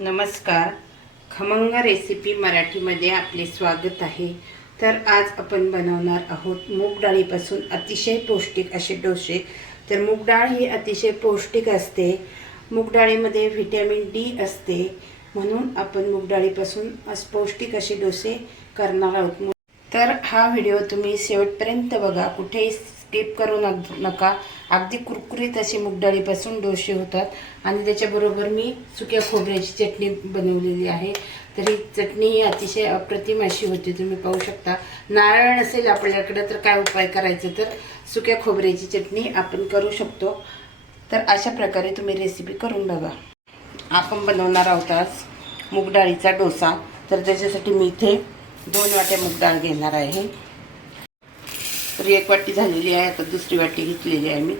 नमस्कार. खमंग रेसिपी मराठीमध्ये आपले स्वागत आहे. तर आज आपण बनवणार आहोत मूग डाळीपासून अतिशय पौष्टिक असे डोसे. तर मूग डाळ ही अतिशय पौष्टिक असते. मूग डाळीमध्ये व्हिटॅमिन डी असते. म्हणून आपण मूग डाळीपासून पौष्टिक असे डोसे करणार आहोत. तर हा व्हिडिओ तुम्ही शेवटपर्यंत बघा. कुठेही टीप करू नका. अगदी कुरकुरीत अशी मुगडाळीपासून डोसे होतात. आणि त्याच्याबरोबर मी सुक्या खोबऱ्याची चटणी बनवलेली आहे. तर ही चटणी ही अतिशय अप्रतिम अशी होती. तुम्ही पाहू शकता. नारळ नसेल आपल्याकडे तर काय उपाय करायचं? तर सुक्या खोबऱ्याची चटणी आपण करू शकतो. तर अशा प्रकारे तुम्ही रेसिपी करून बघा. आपण बनवणार आहोत आज मूगडाळीचा डोसा. तर त्याच्यासाठी मी इथे दोन वाट्या मूगडाळ घेणार आहे. तर एक वाटी झालेली आहे आता दुसरी वाटी घेतलेली आहे मी.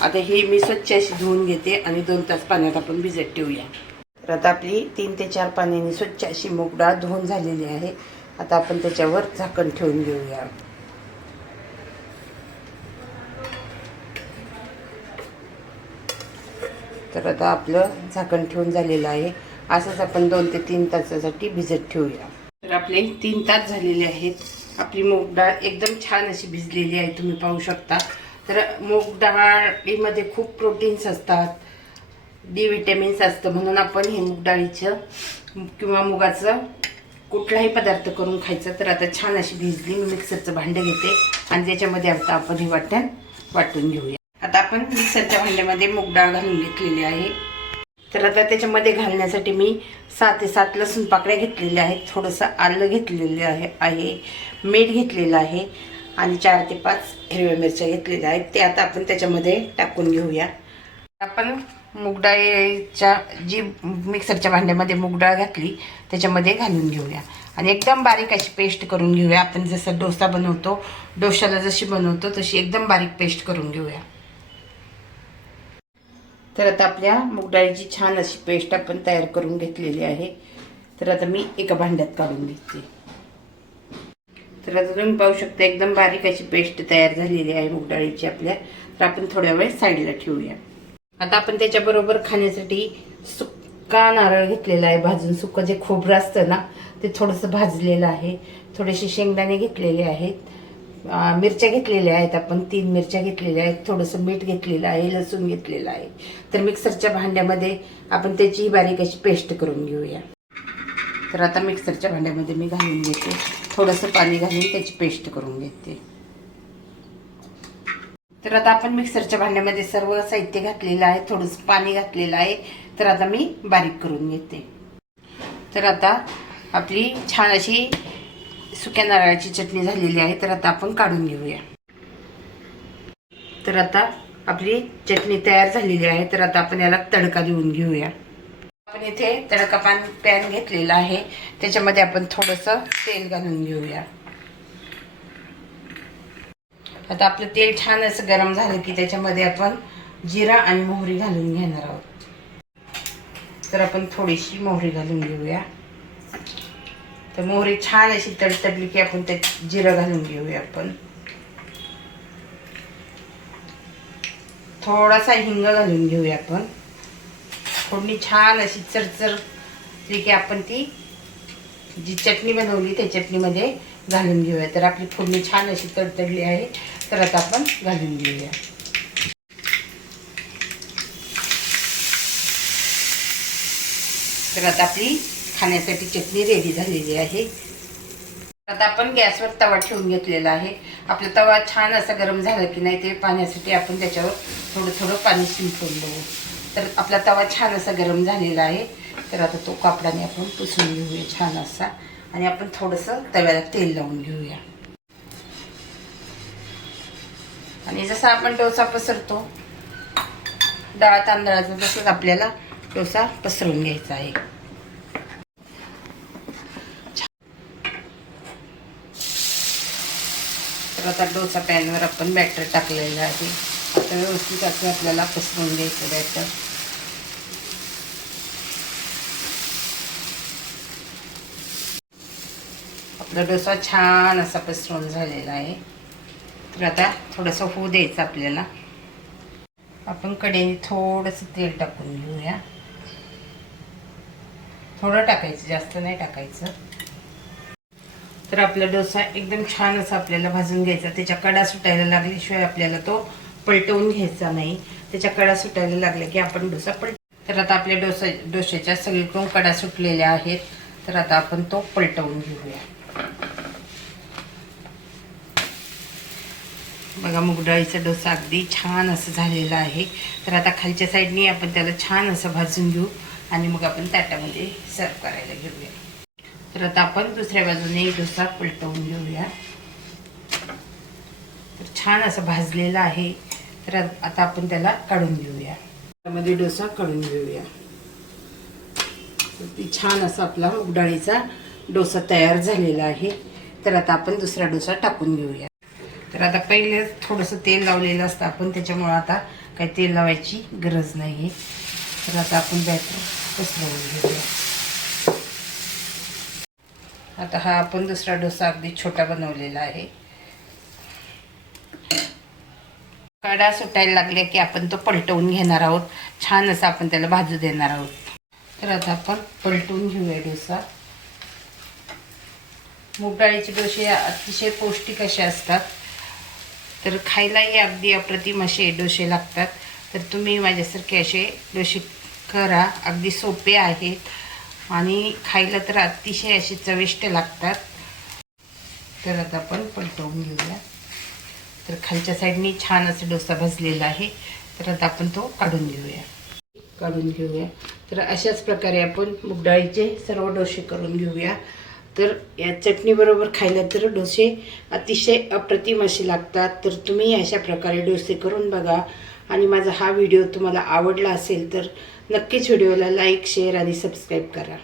आता ही मी स्वच्छ अशी धुवून घेते आणि दोन तास पाण्यात आपण भिजत ठेवूया. तर आता आपली तीन ते चार पाण्याने स्वच्छ अशी मूग डाळ धुवून झालेली आहे. आता आपण त्याच्यावर झाकण ठेवून घेऊया. तर आता आपलं झाकण ठेवून झालेलं आहे. असंच आपण दोन ते तीन तासासाठी भिजत ठेवूया. तर आपले तीन तास झालेले आहेत. आपली मूग डाळ एकदम छान अशी भिजलेली आहे तुम्ही पाहू शकता. तर मूग डाळीमध्ये खूप प्रोटीन्स असतात. डी विटॅमिन्स असतं. म्हणून आपण हे मूग डाळीचं किंवा मुगाचं कुठलाही पदार्थ करून खायचं तर आता छान अशी भिजली मी मिक्सरचं भांडं घेते. आणि त्याच्यामध्ये आता आपण हे वाटण वाटून घेऊया. आता आपण मिक्सरच्या भांड्यामध्ये मूग डाळ घालून घेतलेली आहे. तर आता त्याच्यामध्ये घालण्यासाठी मी सहा ते सात लसूण पाकड्या घेतलेल्या आहेत. थोडंसं आलं घेतलेलं आहे आहे मीठ घेतलेलं आहे आणि चार ते पाच हिरव्या मिरच्या घेतलेल्या आहेत. ते आता आपण त्याच्यामध्ये टाकून घेऊया. आपण मुगडाळीच्या जी मिक्सरच्या भांड्यामध्ये मुगडाळ घातली त्याच्यामध्ये घालून घेऊया. आणि एकदम बारीक अशी पेस्ट करून घेऊया. आपण जसं डोसा बनवतो डोशाला जशी बनवतो तशी एकदम बारीक पेस्ट करून घेऊया. तर आता आपल्या मुगडाळीची छान अशी पेस्ट आपण तयार करून घेतलेली आहे. तर आता मी एका भांड्यात काढून घेते. तर आता तुम्ही पाहू शकता एकदम बारीक अशी पेस्ट तयार झालेली आहे मुगडाळीची आपल्या. तर आपण थोड्या वेळ साईडला ठेवूया. आता आपण त्याच्याबरोबर खाण्यासाठी सुक्का नारळ घेतलेला आहे. भाजून सुक्क जे खोबरं असतं ना ते थोडंसं भाजलेलं आहे. थोडेसे शेंगदाणे घेतलेले आहेत. मिरच्या घेतलेल्या आहेत. आपण तीन मिरच्या घेतलेल्या आहेत. थोडंसं मीठ घेतलेलं आहे लसूण घेतलेलं आहे. तर मिक्सरच्या भांड्यामध्ये आपण त्याची बारीक अशी पेस्ट करून घेऊया. तर आता मिक्सरच्या भांड्यामध्ये मी घालून घेते. थोडंसं पाणी घालून त्याची पेस्ट करून घेते. तर आता आपण मिक्सरच्या भांड्यामध्ये सर्व साहित्य घातलेलं आहे. थोडंसं पाणी घातलेलं आहे. तर आता मी बारीक करून घेते. तर आता आपली छान अशी सुक्या नारळाची चटणी झालेली आहे तर आता आपण काढून घेऊया. तर आता आपली चटणी तयार झालेली आहे तर आता आपण याला तडका देऊन घेऊया. आपण इथे तडका पान पॅन घेतलेला आहे त्याच्यामध्ये आपण थोडंसं तेल घालून घेऊया. आता आपलं तेल छान असं गरम झालं की त्याच्यामध्ये आपण जिरा आणि मोहरी घालून घेणार आहोत. तर आपण थोडीशी मोहरी घालून घेऊया. तर मोहरी छान अशी तडतडली की आपण त्यात जिरं घालून घेऊया आपण. थोडासा हिंग घालून घेऊया आपण. फोडणी छान अशी चरचरली की आपण ती जी चटणी बनवली त्या चटणीमध्ये घालून घेऊया. तर आपली फोडणी छान अशी तडतडली आहे तर आता आपण घालून घेऊया. तर आता आपली खाण्यासाठी चटणी रेडी झालेली आहे. आता आपण गॅसवर तवा ठेवून घेतलेला आहे. आपला तवा छान असा गरम झाला की नाही ते पाण्यासाठी आपण त्याच्यावर थोडं थोडं पाणी शिंपवून देऊ तर आपला तवा छान असा गरम झालेला आहे. तर आता तो कापडाने आपण पुसून घेऊया छान असा. आणि आपण थोडंसं तव्याला तेल लावून घेऊया. आणि जसा आपण डोसा पसरतो डाळ तांदळाचा तसंच आपल्याला डोसा पसरून घ्यायचा आहे. तर आता डोसा पॅनवर आपण बॅटर टाकलेलं आहे. आता व्यवस्थित असं आपल्याला पसरून घ्यायचं बॅटर आपला डोसा छान असा पसरून झालेला आहे. तर आता थोडंसं होऊ द्यायचं आपल्याला. आपण कडेने थोडंसं तेल टाकून घेऊया. थोडं टाकायचं जास्त नाही टाकायचं. तर आपला डोसा एकदम छान असा आपल्याला भाजून घ्यायचा. त्याच्या कडा सुटायला लागल्याशिवाय आपल्याला तो पलटवून घ्यायचा नाही. त्याच्या कडा सुटायला लागल्या की आपण डोसा पलट तर आता आपल्या डोसा डोश्याच्या सगळीकडून कडा सुटलेल्या आहेत. तर आता आपण तो पलटवून घेऊया. बघा मुगडाळीचा डोसा अगदी छान असं झालेला आहे. तर आता खालच्या साईडनी आपण त्याला छान असं भाजून घेऊ आणि मग आपण ताटामध्ये सर्व करायला घेऊया. तर आता आपण दुसऱ्या बाजूने एक डोसा पलटवून घेऊया. तर छान असं भाजलेला आहे. तर आता आपण त्याला काढून घेऊया. त्यामध्ये डोसा काढून घेऊया. तर ती छान असा आपला मूग डाळीचा डोसा तयार झालेला आहे. तर आता आपण दुसरा डोसा टाकून घेऊया. तर आता पहिले थोडंसं तेल लावलेलं असतं आपण त्याच्यामुळं आता काही तेल लावायची गरज नाही आहे तर आता आपण बॅटर पसरवून घेऊया. आता हा आपण दुसरा डोसा अगदी छोटा बनवलेला आहे. कडा सुटायला लागले की आपण तो पलटवून घेणार आहोत. छान असं आपण त्याला भाजू देणार आहोत. तर आता आपण पलटवून घेऊया डोसा. मूग डाळीचे डोसे अतिशय पौष्टिक असे असतात. तर खायलाही अगदी अप्रतिम असे डोसे लागतात. तर तुम्ही माझ्यासारखे असे डोसे करा. अगदी सोपे आहेत. आणि खायला तर अतिशय असे चविष्ट लागतात. तर आता आपण पलटवून घेऊया. तर खालच्या साईडनी छान असं डोसा भाजलेला आहे. तर आता आपण तो काढून घेऊया. काढून घेऊया. तर अशाच प्रकारे आपण मुगडाळीचे सर्व डोसे करून घेऊया. तर या चटणीबरोबर खायला तर डोसे अतिशय अप्रतिम असे लागतात. तर तुम्ही अशा प्रकारे डोसे करून बघा. आणि माझा हा व्हिडिओ तुम्हाला आवडला असेल तर नक्कीच व्हिडिओला लाईक शेअर आणि सबस्क्राईब करा.